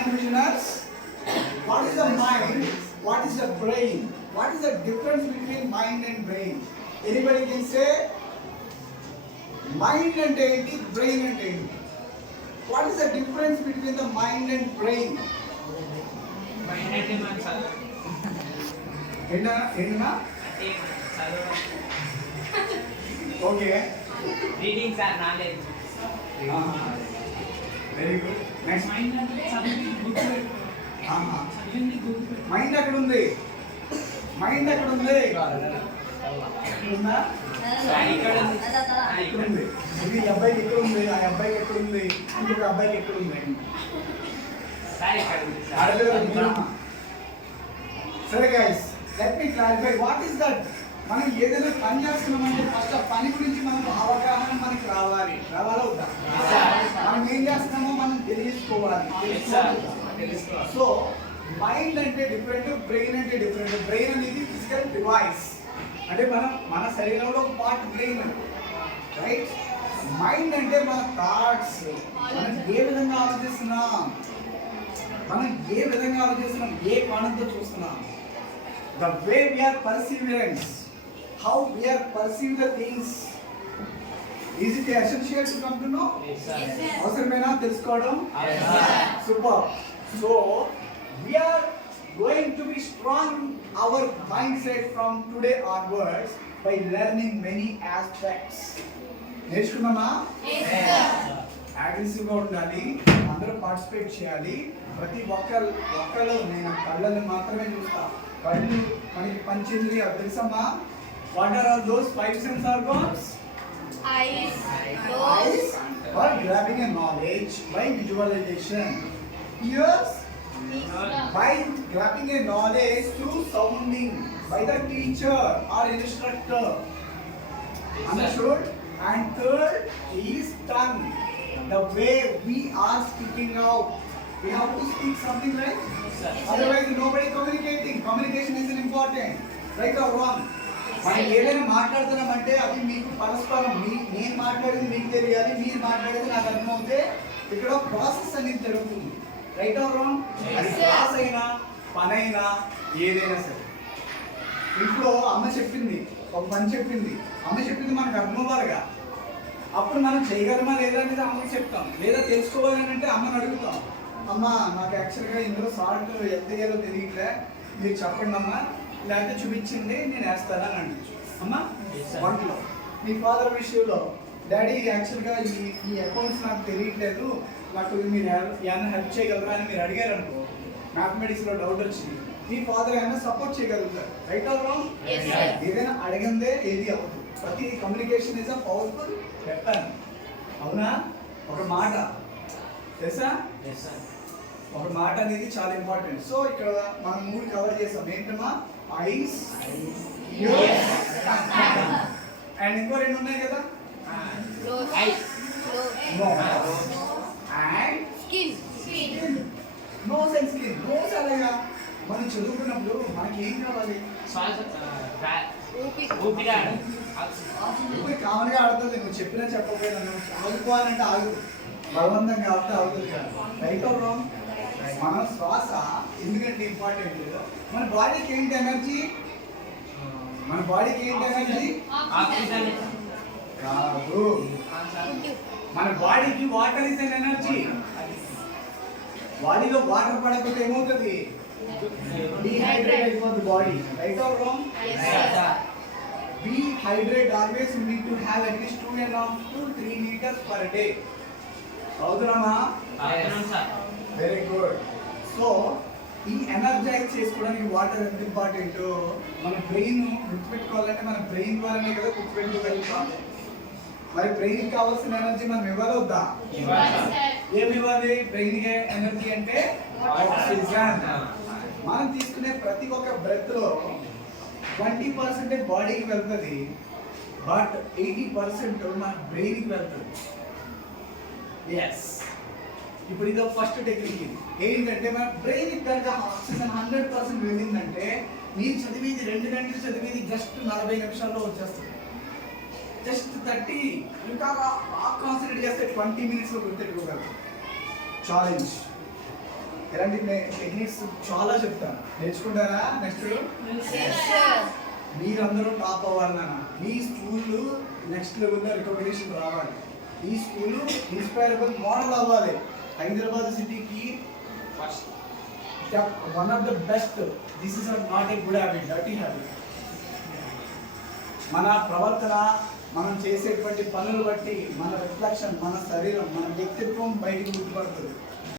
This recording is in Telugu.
mind visioners? What is the mind? What is the brain? What is the difference between mind and brain? Anybody can say? Mind and brain and what is the difference between the mind and brain? Mind అంటే మన చదువు. ఏంటన్నా? అంటే మన చదువు. Okay. Reading sir knowledge. Very good. Next mind అంటే చదివి గుర్తుపెట్టు. చదివింది గుర్తుపెట్టు. మైండ్ ఎక్కడ ఉంది? మైండ్ ఎక్కడ ఉంది? ఉందా? ఇక్కడ ఇక్కడ ఉంది. ఇది ఈ అబ్బాయికి ఎక్కడ ఉంది? ఆ అబ్బాయికి ఎక్కడ ఉంది? ఇంకొక అబ్బాయికి ఎక్కడ ఉంది? సార్ ఇక్కడ ఉంది సార్. అడగలేదు. సరే guys, let me clarify what is that. మనం ఏదైనా పని చేస్తున్నామంటే ఫస్ట్ ఆ పని గురించి మనకు అవగాహన మనకి రావాలా వద్దా? మనం ఏం చేస్తున్నామో మనం తెలుసుకోవాలి. సో మైండ్ అంటే డిఫరెంట్, బ్రెయిన్ అంటే డిఫరెంట్. బ్రెయిన్ అనేది ఫిజికల్ డివైస్, అంటే మన శరీరంలో ఒక పార్ట్ బ్రెయిన్, రైట్? మైండ్ అంటే మన థాట్స్, మనం ఏ విధంగా ఆలోచిస్తున్నాం, ఏ కోణంతో చూస్తున్నాం. The way we are perseverance, how we are perceive the things. Is it essential to come to know? Yes, sir. అవసరమేనా తెలుసుకోవడం? Yes, sir. Super. So we are going to be strong our mindset from today onwards by learning many aspects. నేర్చుకున్నామా? యాక్టివ్గా ఉండాలి, అందరూ పార్టిసిపేట్ చేయాలి. ప్రతి ఒక్కరు నేను కళ్ళని మాత్రమే చూస్తా. కళ్ళు మనకి పంచేంద్రియ తెలుసమ్మా? What are all those 5 sense organs? Eyes, Eyes for grabbing a knowledge by visualization. Ears by grabbing a knowledge through sounding by the teacher or instructor. Understood? And third is tongue, the way we are speaking out. We have to speak something, right? Otherwise nobody communicating. Communication is important, right or wrong? మనం ఏదైనా మాట్లాడుతున్నామంటే అది మీకు పరస్పరం, నేను మాట్లాడేది మీకు తెలియాలి, మీరు మాట్లాడేది నాకు అర్థమవుతే ఇక్కడ ప్రాసెస్ అనేది జరుగుతుంది, రైట్ ఆర్ రాంగ్? అది క్లాస్ అయినా పనైనా ఏదైనా సరే. ఇంట్లో అమ్మ చెప్పింది, ఒక పని చెప్పింది, అమ్మ చెప్పింది మనకు అర్థమవ్వాలిగా. అప్పుడు మనం చేయగలమా లేదా అనేది అమ్మకి చెప్తాం, లేదా తెలుసుకోవాలని అంటే అమ్మని అడుగుతాం. అమ్మ నాకు యాక్చువల్గా ఇందులో సాల్ట్ ఎంత వేయాలో తెలియట్లే, మీరు చెప్పండి అమ్మ, లేకపోతే చూపించింది నేను వేస్తానని అండి. అమ్మ వంటలో మీ ఫాదర్ విషయంలో, డాడీ యాక్చువల్గా ఈ అకౌంట్స్ నాకు తెలియట్లేదు, నాకు మీరు ఏమైనా హెల్ప్ చేయగలరా అని మీరు అడిగారు అనుకో, మ్యాథమెటిక్స్లో డౌట్ వచ్చింది, మీ ఫాదర్ ఏమైనా సపోర్ట్ చేయగలుగుతారు, రైట్ ఆర్ రాంగ్? ఏదైనా అడిగిందే ఏది అవ్వదు. ప్రతి communication is a powerful weapon. అవునా? ఒక మాట తెలుసా? ఒక మాట అనేది చాలా ఇంపార్టెంట్. సో ఇక్కడ మనం 3 కవర్ చేసాం. ఏంటమ్మా? ఐస్, ఇయర్స్ అండ్ ఇంకో 2 ఉన్నాయి కదా, eyes, and skin, nose and skin. Nose అలాగా మనం చదువుకున్నప్పుడు మనకి ఏం కావాలి? ఊపిరాడు. ఊపిరి కామన్గా ఆడుతుంది. నువ్వు చెప్పినా చెప్పకపోయినా నువ్వు ఆగుకోవాలంటే ఆగు, బలవంతంగా ఆడితే అవుతుంది కదా, రైట్ ఆర్ రాంగ్? మన శ్వాస ఎందుకంటే ఇంపార్టెంట్. మన బాడీకి ఏంటి ఎనర్జీ? ఆక్సిజన్ కాదు, మన బాడీకి వాటర్ ఇస్ అన్ ఎనర్జీ. బాడీలో వాటర్ పడకపోతే ఏమవుతుంది? డీహైడ్రేట్ అయిపోతుంది body, right are wrong? We hydrate always. We need to have at least 2.5 to 3 liters per day. అవుతున్నామా? Very good. సో ఈ ఎనర్జైజ్ చేసుకోవడానికి వాటర్ ఎంత ఇంపార్టెంట్. మన బ్రెయిన్ గుర్తుపెట్టుకోవాలంటే మన బ్రెయిన్ ద్వారానే కదా గుర్తుపెట్టుకోగలుగుతాం. మరి బ్రెయిన్కి కావాల్సిన ఎనర్జీ మనం ఇవ్వవద్దా? ఏమి ఇవ్వాలి బ్రెయిన్కి ఎనర్జీ అంటే? ఆక్సిజన్. మనం తీసుకునే ప్రతి ఒక్క బ్రెత్లో 20% బాడీకి వెళ్తుంది, బట్ 80% మన బ్రెయిన్కి వెళ్తుంది. ఎస్. ఇప్పుడు ఇది ఫస్ట్ టెక్నిక్. ఇది ఏంటంటే మన బ్రెయిన్ కనుక ఆక్సిజన్ 100% వెళ్ళిందంటే మీరు చదివేది 2 గంటలు చదివేది జస్ట్ 40 నిమిషాల్లో వచ్చేస్తుంది. జస్ట్ 30 ఇంకా కాన్సన్ట్రేట్ చేస్తే 20 minutesలో గుర్తెట్టుకోగలరు. ఛాలెంజ్. ఇలాంటి టెక్నిక్స్ చాలా చెప్తాను, నేర్చుకుంటారా? Next Yes, sir. మీరందరూ టాప్ అవ్వాలి నాన్న. మీ స్కూల్ నెక్స్ట్ లెవెల్లో రికగ్నిషన్ రావాలి. ఈ స్కూల్ ఇన్స్పైరబుల్ మోడల్ అవ్వాలి. హైదరాబాద్ సిటీకి one of the best. This is not a good habit, dirty habit. మన ప్రవర్తన, మనం చేసేటువంటి పనులు బట్టి మన రిఫ్లెక్షన్, మన శరీరం, మన వ్యక్తిత్వం బయటికి గుర్తుపడుతుంది.